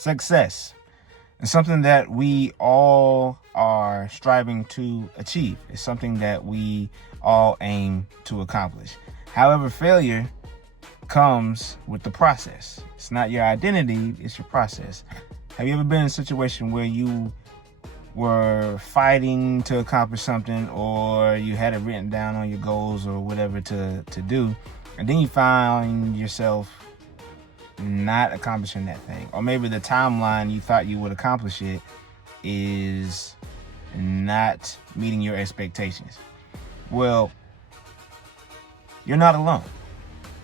Success is something that we all are striving to achieve. It's something that we all aim to accomplish. However, failure comes with the process. It's not your identity, it's your process. Have you ever been in a situation where you were fighting to accomplish something, or you had it written down on your goals or whatever to do, and then you find yourself not accomplishing that thing, or maybe the timeline you thought you would accomplish it is not meeting your expectations? Well, you're not alone,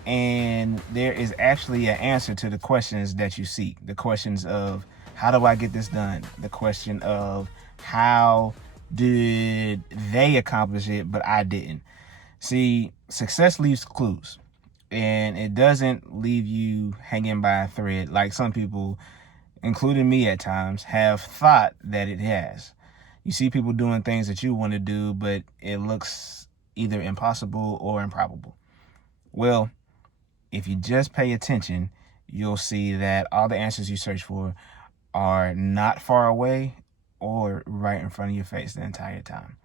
and there is actually an answer to the questions that you seek. The questions of, how do I get this done? The question of, how did they accomplish it but I didn't? See, success leaves clues, and it doesn't leave you hanging by a thread like some people, including me at times, have thought that it has. You see people doing things that you want to do, but it looks either impossible or improbable. Well, if you just pay attention, you'll see that all the answers you search for are not far away or right in front of your face the entire time.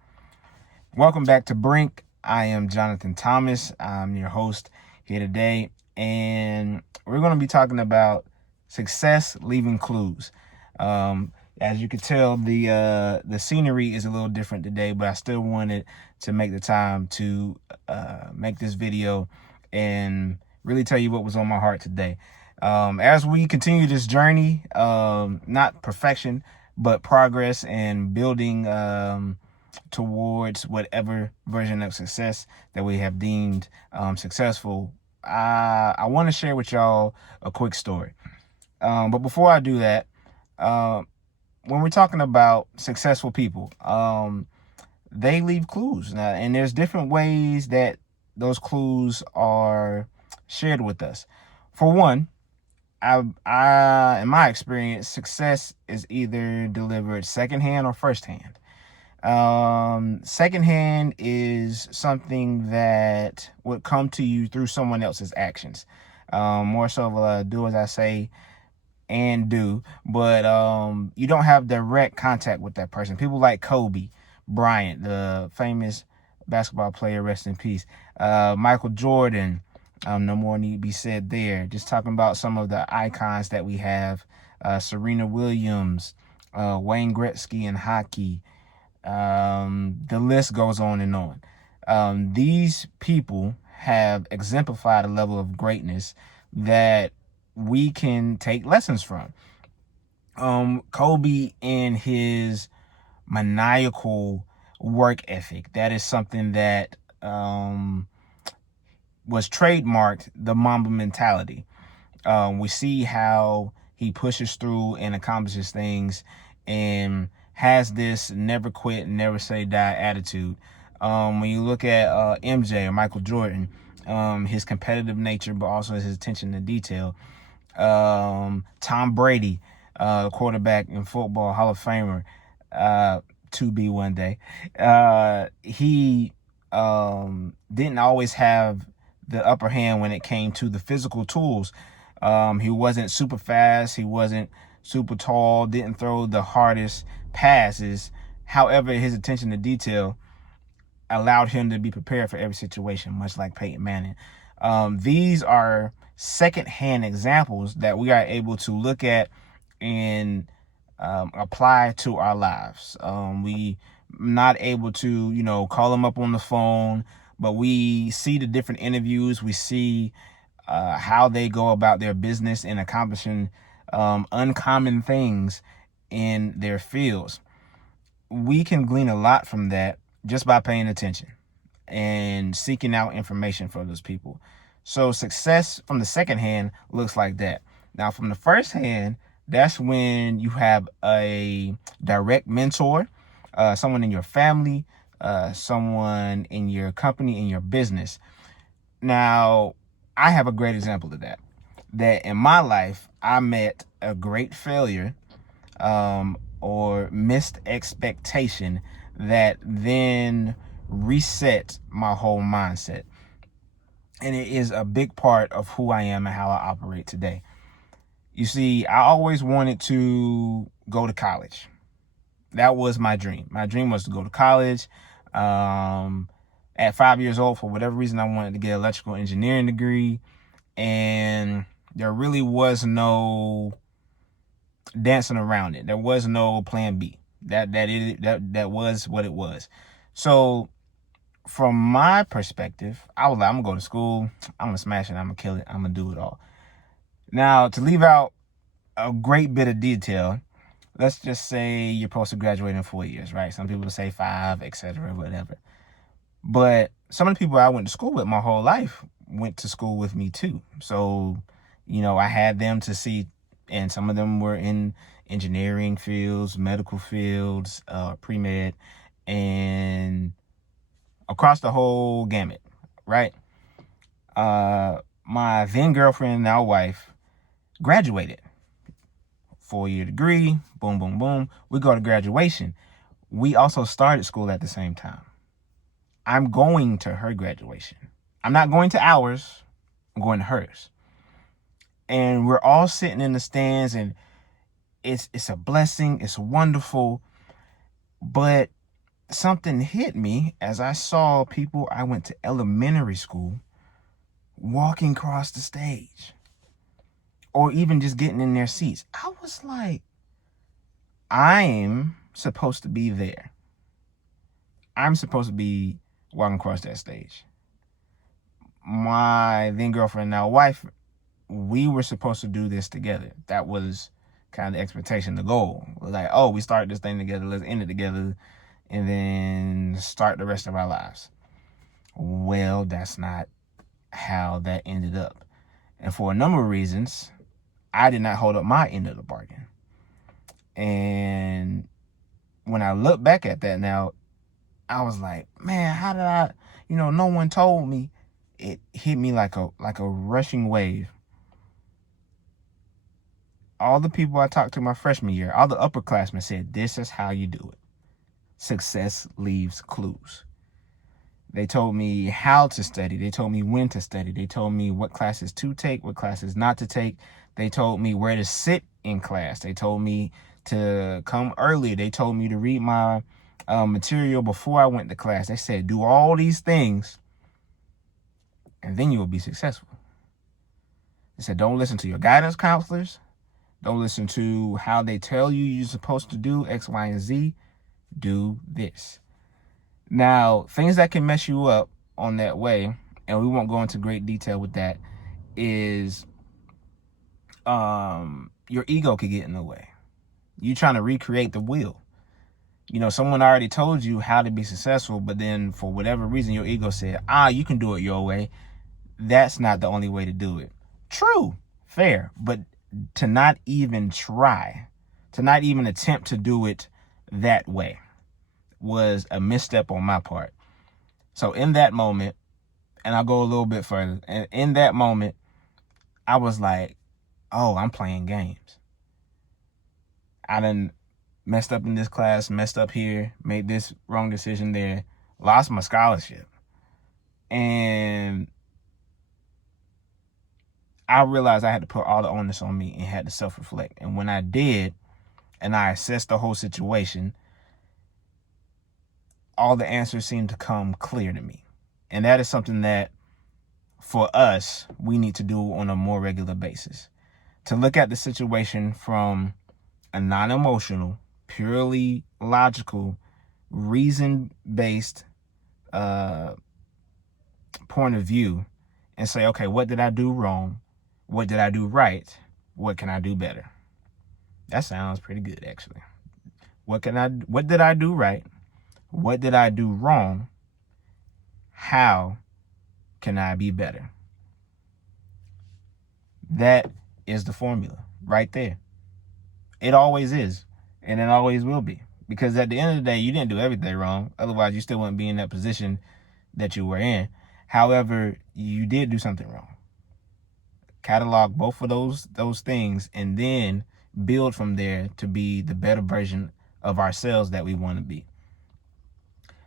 Welcome back to Brink. I am Jonathan Thomas. I'm your host here today, and we're going to be talking about success leaving clues. As you can tell, the scenery is a little different today, but I still wanted to make the time to make this video and really tell you what was on my heart today. As we continue this journey, not perfection, but progress and building towards whatever version of success that we have deemed successful, I want to share with y'all a quick story. But before I do that, when we're talking about successful people, they leave clues. Now, and there's different ways that those clues are shared with us. For one, I in my experience, success is either delivered secondhand or firsthand. Secondhand is something that would come to you through someone else's actions. More so of a do as I say and do, but you don't have direct contact with that person. People like Kobe Bryant, the famous basketball player, rest in peace. Michael Jordan. No more need be said there. Just talking about some of the icons that we have. Serena Williams, Wayne Gretzky in hockey. The list goes on and on. These people have exemplified a level of greatness that we can take lessons from. Kobe and his maniacal work ethic, that is something that was trademarked, the Mamba mentality. We see how he pushes through and accomplishes things and has this never quit, never say die attitude. When you look at MJ or Michael Jordan, his competitive nature, but also his attention to detail. Tom Brady, quarterback in football, Hall of Famer, to be one day. He didn't always have the upper hand when it came to the physical tools. He wasn't super fast. He wasn't super tall, didn't throw the hardest passes. However, his attention to detail allowed him to be prepared for every situation, much like Peyton Manning. These are secondhand examples that we are able to look at and apply to our lives. We not able to, call them up on the phone, but we see the different interviews. We see how they go about their business and accomplishing uncommon things in their fields. We can glean a lot from that just by paying attention and seeking out information from those people. So success from the second hand looks like that. Now, from the first hand, that's when you have a direct mentor, someone in your family, someone in your company, in your business. Now, I have a great example of that. That in my life, I met a great failure or missed expectation that then reset my whole mindset. And it is a big part of who I am and how I operate today. You see, I always wanted to go to college. That was my dream. My dream was to go to college. At 5 years old, for whatever reason, I wanted to get an electrical engineering degree. And there really was no dancing around it. There was no plan B. That was what it was. So from my perspective, I was like, I'm gonna go to school, I'm gonna smash it, I'm gonna kill it, I'm gonna do it all. Now, to leave out a great bit of detail, let's just say you're supposed to graduate in 4 years, right? Some people say 5, etc., whatever. But some of the people I went to school with my whole life went to school with me too. So, I had them to see, and some of them were in engineering fields, medical fields, pre-med, and across the whole gamut, right? My then girlfriend, now wife, graduated. 4-year degree, boom, boom, boom. We go to graduation. We also started school at the same time. I'm going to her graduation. I'm not going to ours. I'm going to hers. And we're all sitting in the stands, and it's a blessing. It's wonderful. But something hit me as I saw people I went to elementary school walking across the stage, or even just getting in their seats. I was like, I'm supposed to be there. I'm supposed to be walking across that stage. My then girlfriend, now wife, we were supposed to do this together. That was kind of the expectation, the goal. It was like, oh, we started this thing together, let's end it together, and then start the rest of our lives. Well, that's not how that ended up. And for a number of reasons, I did not hold up my end of the bargain. And when I look back at that now, I was like, man, how did I, no one told me. It hit me like a rushing wave. All the people I talked to my freshman year, all the upperclassmen said, this is how you do it. Success leaves clues. They told me how to study. They told me when to study. They told me what classes to take, what classes not to take. They told me where to sit in class. They told me to come early. They told me to read my material before I went to class. They said, do all these things, and then you will be successful. They said, don't listen to your guidance counselors. Don't listen to how they tell you you're supposed to do X, Y, and Z. Do this. Now, things that can mess you up on that way, and we won't go into great detail with that, is your ego could get in the way. You trying to recreate the wheel. Someone already told you how to be successful, but then for whatever reason, your ego said, you can do it your way. That's not the only way to do it. True, fair, but to not even try, to not even attempt to do it that way was a misstep on my part. So in that moment, and I'll go a little bit further, and in that moment, I was like, oh, I'm playing games. I done messed up in this class, messed up here, made this wrong decision there, lost my scholarship. And I realized I had to put all the onus on me and had to self-reflect. And when I did, and I assessed the whole situation, all the answers seemed to come clear to me. And that is something that, for us, we need to do on a more regular basis. To look at the situation from a non-emotional, purely logical, reason-based point of view, and say, okay, what did I do wrong? What did I do right? What can I do better? That sounds pretty good, actually. What did I do right? What did I do wrong? How can I be better? That is the formula right there. It always is, and it always will be. Because at the end of the day, you didn't do everything wrong. Otherwise, you still wouldn't be in that position that you were in. However, you did do something wrong. Catalog both of those things, and then build from there to be the better version of ourselves that we want to be.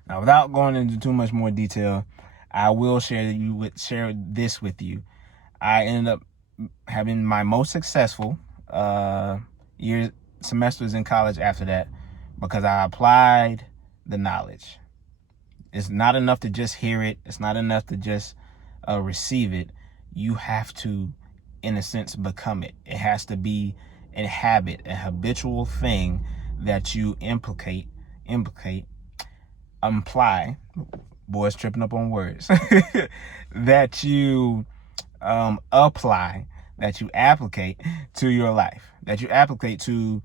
Now, without going into too much more detail, I will share this with you. I ended up having my most successful semesters in college after that, because I applied the knowledge. It's not enough to just hear it. It's not enough to just receive it. You have to, in a sense, become it. It has to be a habit, a habitual thing that you imply. Boys tripping up on words. That you apply, that you applicate to your life, that you applicate to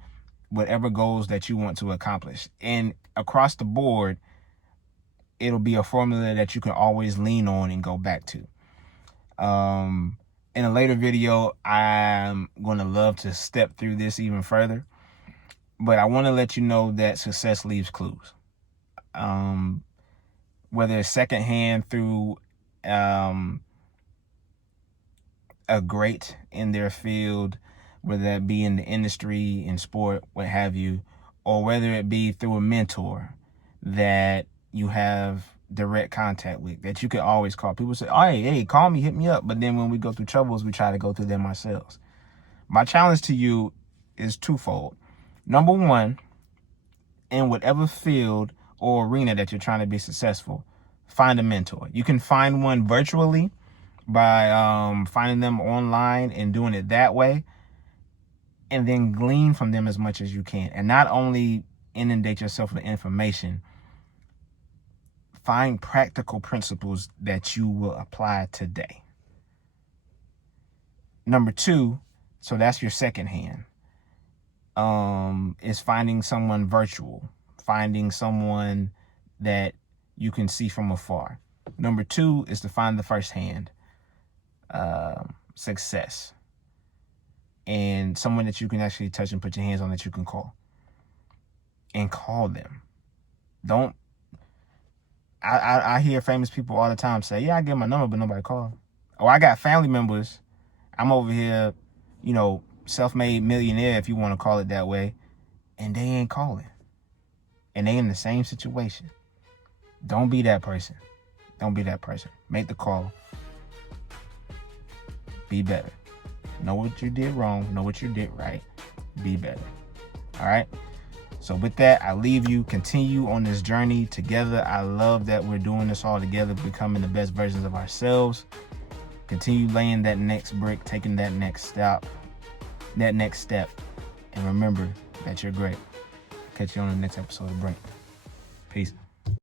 whatever goals that you want to accomplish. And across the board, it'll be a formula that you can always lean on and go back to. In a later video, I'm going to love to step through this even further, but I want to let you know that success leaves clues. Whether it's secondhand through a great in their field, whether that be in the industry, in sport, what have you, or whether it be through a mentor that you have direct contact with, that you can always call. People say, oh, hey, call me, hit me up. But then when we go through troubles, we try to go through them ourselves. My challenge to you is twofold. Number one, in whatever field or arena that you're trying to be successful, find a mentor. You can find one virtually by finding them online and doing it that way, and then glean from them as much as you can. And not only inundate yourself with information, find practical principles that you will apply today. Number two, so that's your second hand, is finding someone virtual, finding someone that you can see from afar. Number two is to find the first hand success, and someone that you can actually touch and put your hands on, that you can call. And call them. Don't, I hear famous people all the time say, yeah, I get my number, but nobody call. Or I got family members, I'm over here, self-made millionaire, if you want to call it that way, and they ain't calling. And they in the same situation. Don't be that person. Don't be that person. Make the call. Be better. Know what you did wrong. Know what you did right. Be better. All right? So with that, I leave you. Continue on this journey together. I love that we're doing this all together, becoming the best versions of ourselves. Continue laying that next brick, taking that next step. And remember that you're great. Catch you on the next episode of Brink. Peace.